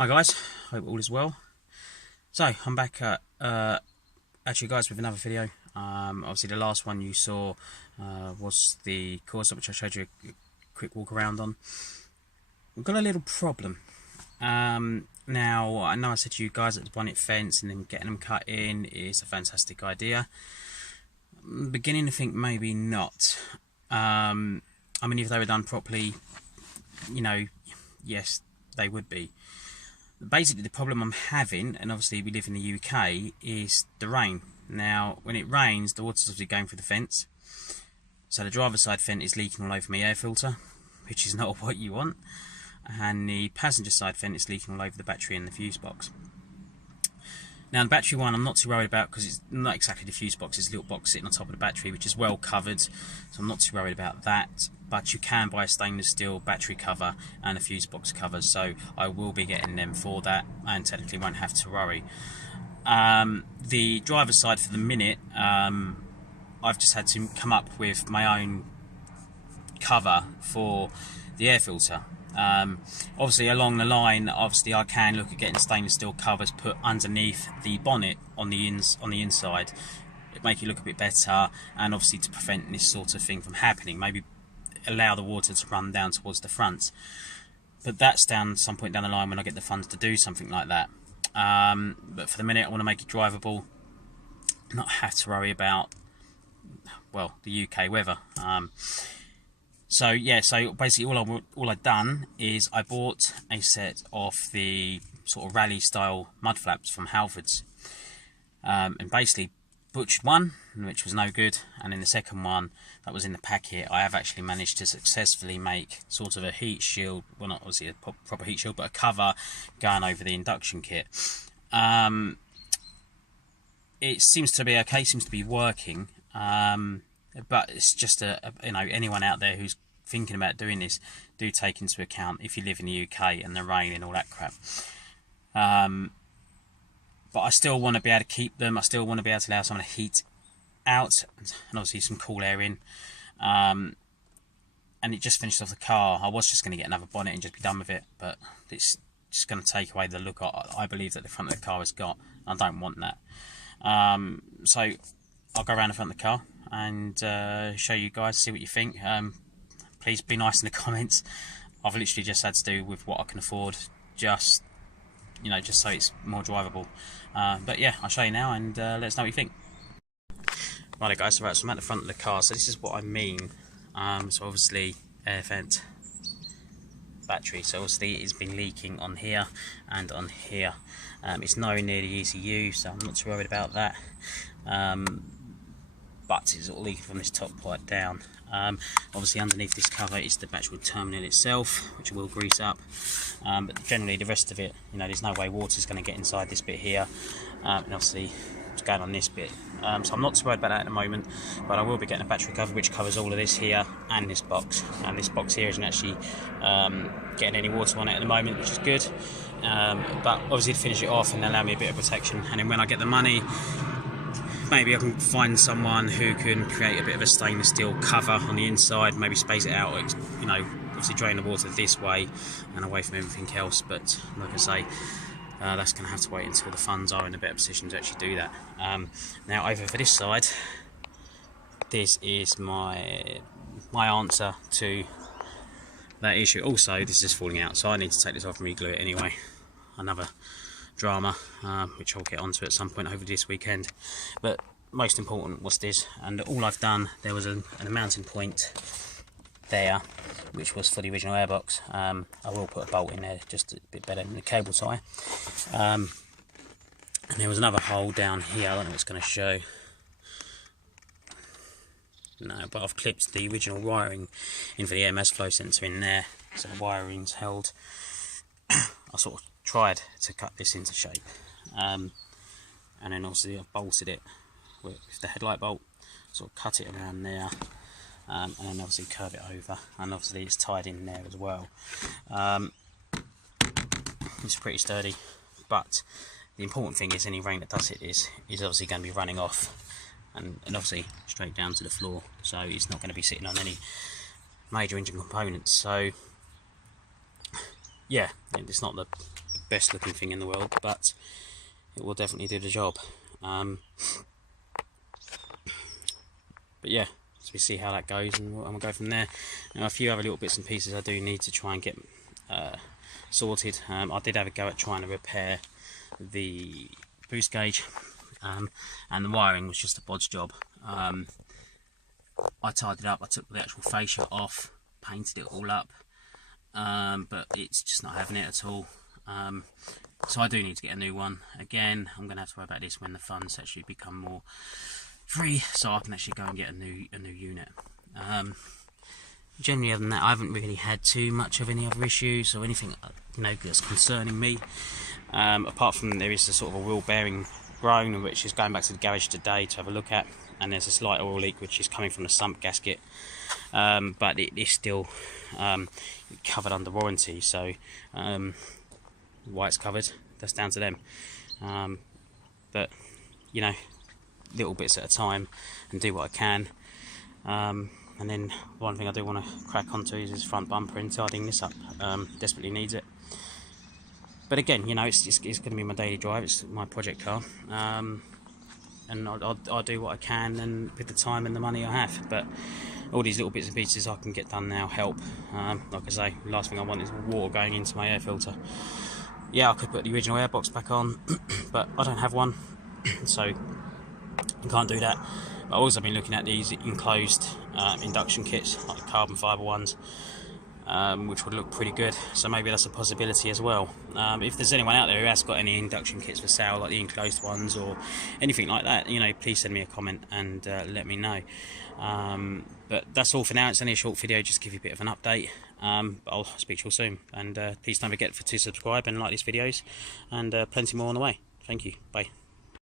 Hi guys, hope all is well. So I'm back at you guys with another video. Obviously the last one you saw was the course which I showed you a quick walk around on. We've got a little problem. Now I know I said to you guys that the bonnet fence and then getting them cut in is a fantastic idea. I'm beginning to think maybe not. I mean, if they were done properly, you know, yes, they would be. Basically, the problem I'm having, and obviously we live in the UK, is the rain. Now, when it rains, the water's obviously going through the fence. So the driver's side fence is leaking all over my air filter, which is not what you want. And the passenger side fence is leaking all over the battery and the fuse box. Now, the battery one I'm not too worried about because it's not exactly the fuse box. It's a little box sitting on top of the battery, which is well covered. So I'm not too worried about that. But you can buy a stainless steel battery cover and a fuse box cover. So I will be getting them for that and technically won't have to worry. The driver's side for the minute, I've just had to come up with my own cover for the air filter. Obviously along the line, obviously I can look at getting stainless steel covers put underneath the bonnet on the inside. It make it look a bit better, and obviously to prevent this sort of thing from happening, maybe allow the water to run down towards the front. But that's down some point down the line when I get the funds to do something like that. But for the minute I want to make it drivable, not have to worry about, well, the UK weather. So yeah, so basically all I've done is I bought a set of the sort of rally style mud flaps from Halfords, and basically butchered one, which was no good, and in the second one that was in the packet I have actually managed to successfully make sort of a heat shield, well not obviously a proper heat shield, but a cover going over the induction kit. It seems to be okay, seems to be working. But it's just you know, anyone out there who's thinking about doing this, do take into account if you live in the UK and the rain and all that crap. But I still want to be able to keep them. I still want to be able to allow some of the heat out and obviously some cool air in. And it just finished off the car. I was just going to get another bonnet and just be done with it, but it's just going to take away the look I believe that the front of the car has got. I don't want that. So I'll go around the front of the car and show you guys, see what you think. Please be nice in the comments. I've literally just had to do with what I can afford, just, you know, just so it's more drivable. But yeah, I'll show you now and let us know what you think. Right guys, so I'm at the front of the car, so this is what I mean. So obviously air vent, battery, so obviously it's been leaking on here and on here. It's nowhere near the ECU, so I'm not too worried about that. But it's all leaking from this top part down. Obviously underneath this cover is the battery terminal itself, which will grease up. But generally the rest of it, you know, there's no way water's going to get inside this bit here. And obviously it's going on this bit. So I'm not too worried about that at the moment, but I will be getting a battery cover which covers all of this here and this box. And this box here isn't actually getting any water on it at the moment, which is good. But obviously to finish it off and allow me a bit of protection, and then when I get the money, maybe I can find someone who can create a bit of a stainless steel cover on the inside, maybe space it out, you know, obviously drain the water this way and away from everything else. But like I say, that's going to have to wait until the funds are in a better position to actually do that. Now over for this side, this is my answer to that issue. Also, this is falling out, so I need to take this off and re-glue it anyway. Another drama, which I'll get onto at some point over this weekend. But most important was this, and all I've done, there was a mounting point there which was for the original airbox. I will put a bolt in there just a bit better than the cable tie. And there was another hole down here, I don't know if it's going to show. No, but I've clipped the original wiring in for the EMS flow sensor in there, so the wiring's held. I sort of tried to cut this into shape, and then obviously I've bolted it with the headlight bolt, sort of cut it around there, and then obviously curve it over, and obviously it's tied in there as well. It's pretty sturdy, but the important thing is any rain that does hit this is obviously going to be running off and obviously straight down to the floor, so it's not going to be sitting on any major engine components. So yeah, it's not the best looking thing in the world, but it will definitely do the job. But yeah, so we see how that goes, and we'll go from there. Now, a few other little bits and pieces I do need to try and get sorted. I did have a go at trying to repair the boost gauge, and the wiring was just a bodge job. I tidied it up, I took the actual fascia off, painted it all up, but it's just not having it at all. So I do need to get a new one. Again, I'm going to have to worry about this when the funds actually become more free, so I can actually go and get a new unit. Generally, other than that, I haven't really had too much of any other issues or anything, you know, that's concerning me. Apart from there is a sort of a wheel bearing groan, which is going back to the garage today to have a look at, and there's a slight oil leak which is coming from the sump gasket, but it is still covered under warranty, so why it's covered, that's down to them. But you know, little bits at a time and do what I can. And then one thing I do want to crack onto is this front bumper and tidying this up. Desperately needs it. But again, you know, it's going to be my daily drive. It's my project car, and I'll do what I can, and with the time and the money I have. But all these little bits and pieces I can get done now help. Like I say, the last thing I want is water going into my air filter. Yeah, I could put the original airbox back on, but I don't have one, so I can't do that. But I've also been looking at these enclosed induction kits, like the carbon fibre ones, which would look pretty good, so maybe that's a possibility as well. If there's anyone out there who has got any induction kits for sale, like the enclosed ones or anything like that, you know, please send me a comment and let me know. But that's all for now. It's only a short video just to give you a bit of an update. But I'll speak to you all soon, and please don't forget to subscribe and like these videos, and plenty more on the way. Thank you, bye.